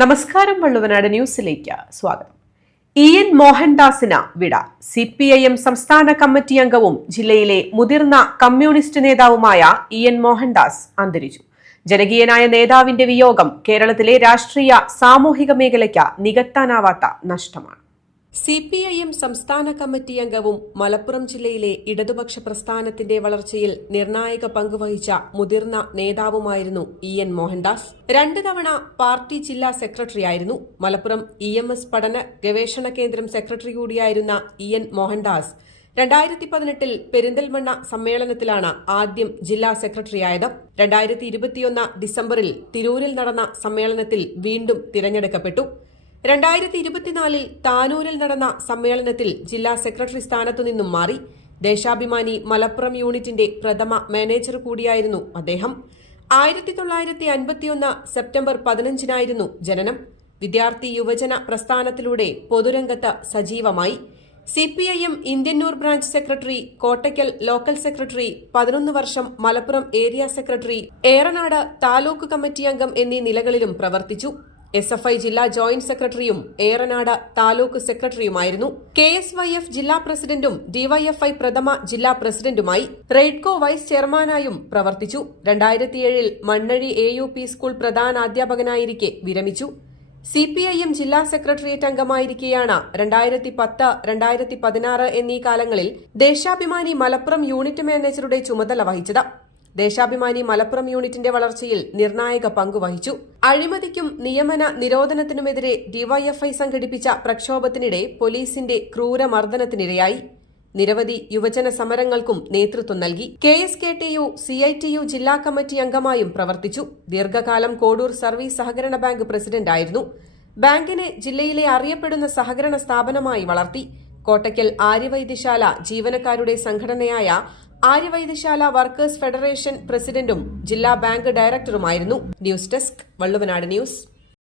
നമസ്കാരം. വള്ളുവനാട് ന്യൂസിലേക്ക് സ്വാഗതം. എൻ മോഹൻദാസിന് വിട. CPIM സംസ്ഥാന കമ്മിറ്റി അംഗവും ജില്ലയിലെ മുതിർന്ന കമ്മ്യൂണിസ്റ്റ് നേതാവുമായ എൻ മോഹൻദാസ് അന്തരിച്ചു. ജനകീയനായ നേതാവിന്റെ വിയോഗം കേരളത്തിലെ രാഷ്ട്രീയ സാമൂഹിക മേഖലയ്ക്ക് നികത്താനാവാത്ത നഷ്ടമാണ്. CPIM സംസ്ഥാന കമ്മിറ്റി അംഗവും മലപ്പുറം ജില്ലയിലെ ഇടതുപക്ഷ പ്രസ്ഥാനത്തിന്റെ വളർച്ചയിൽ നിർണായക പങ്കുവഹിച്ച മുതിർന്ന നേതാവുമായിരുന്നു എൻ മോഹൻദാസ്. 2 തവണ പാർട്ടി ജില്ലാ സെക്രട്ടറിയായിരുന്നു. മലപ്പുറം EMS പഠന ഗവേഷണ കേന്ദ്രം സെക്രട്ടറി കൂടിയായിരുന്ന എൻ മോഹൻദാസ് 2018 പെരിന്തൽമണ്ണ സമ്മേളനത്തിലാണ് ആദ്യം ജില്ലാ സെക്രട്ടറിയായത്. 2021 ഡിസംബറിൽ തിരൂരിൽ നടന്ന സമ്മേളനത്തിൽ വീണ്ടും തിരഞ്ഞെടുക്കപ്പെട്ടു. 2024 താനൂരിൽ നടന്ന സമ്മേളനത്തിൽ ജില്ലാ സെക്രട്ടറി സ്ഥാനത്തുനിന്നും മാറി. ദേശാഭിമാനി മലപ്പുറം യൂണിറ്റിന്റെ പ്രഥമ മാനേജർ കൂടിയായിരുന്നു അദ്ദേഹം. 1951 സെപ്റ്റംബർ 15-നായിരുന്നു ജനനം. വിദ്യാർത്ഥി യുവജന പ്രസ്ഥാനത്തിലൂടെ പൊതുരംഗത്ത് സജീവമായി. CPIM Indianoor branch secretary, Kottakkal local secretary, 11 വർഷം Malappuram area secretary, Eranad taluk committee അംഗം എന്നീ നിലകളിലും പ്രവർത്തിച്ചു. SFI ജില്ലാ ജോയിന്റ് സെക്രട്ടറിയും ഏറനാട് താലൂക്ക് സെക്രട്ടറിയുമായിരുന്നു. KSYF ജില്ലാ പ്രസിഡന്റും DYFI പ്രഥമ ജില്ലാ പ്രസിഡന്റുമായി. റെയ്ഡ്കോ വൈസ് ചെയർമാനായും പ്രവർത്തിച്ചു. 2007 മണ്ണഴി AUP സ്കൂൾ പ്രധാനാധ്യാപകനായിരിക്കെ വിരമിച്ചു. CPIM ജില്ലാ സെക്രട്ടേറിയറ്റ് അംഗമായിരിക്കെയാണ് 2010, 2016 എന്നീ കാലങ്ങളിൽ ദേശാഭിമാനി മലപ്പുറം യൂണിറ്റ് മാനേജറുടെ ചുമതല വഹിച്ചത്. ദേശാഭിമാനി മലപ്പുറം യൂണിറ്റിന്റെ വളർച്ചയിൽ നിർണായക പങ്കുവഹിച്ചു. അഴിമതിക്കും നിയമന നിരോധനത്തിനുമെതിരെ DYFI സംഘടിപ്പിച്ച പ്രക്ഷോഭത്തിനിടെ പോലീസിന്റെ ക്രൂരമർദ്ദനത്തിനിരയായി. നിരവധി യുവജന സമരങ്ങൾക്കും നേതൃത്വം നൽകി. KSKTU, CITU ജില്ലാ കമ്മിറ്റി അംഗമായും പ്രവർത്തിച്ചു. ദീർഘകാലം കോഡൂർ സർവീസ് സഹകരണ ബാങ്ക് പ്രസിഡന്റായിരുന്നു. ബാങ്കിനെ ജില്ലയിലെ അറിയപ്പെടുന്ന സഹകരണ സ്ഥാപനമായി വളർത്തി. കോട്ടയ്ക്കൽ ആര്യവൈദ്യശാല ജീവനക്കാരുടെ സംഘടനയായ ആര്യവൈദ്യശാല വർക്കേഴ്സ് ഫെഡറേഷൻ പ്രസിഡന്റും ജില്ലാ ബാങ്ക് ഡയറക്ടറുമായിരുന്നു. News desk, Valluvanad news.